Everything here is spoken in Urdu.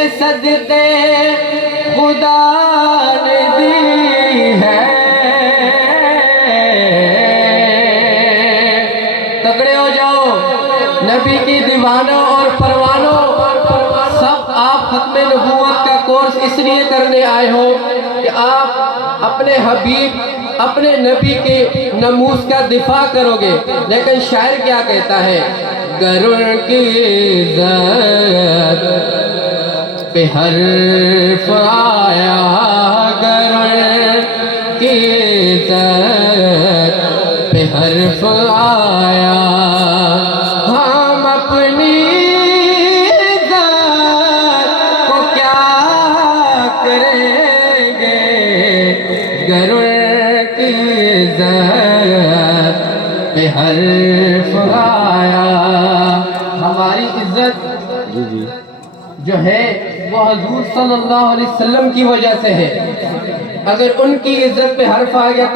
یہ صدقے خدا نے دی ہے. تگڑے ہو جاؤ نبی کی دیوانوں اور پروانوں. سب آپ ختم نبوت کا کورس اس لیے کرنے آئے ہو کہ آپ اپنے حبیب اپنے نبی کے ناموس کا دفاع کرو گے. لیکن شاعر کیا کہتا ہے؟ گرر کی عزت پہ حرف آیا, گرر کی عزت پہ حرف آیا. ہم اپنی عزت کو کیا کریں گے, گرر کی عزت پہ حرف آیا. ہماری عزت جو ہے وہ حضور صلی اللہ علیہ وسلم کی وجہ سے ہے. اگر ان کی عزت پہ حرف آ گیا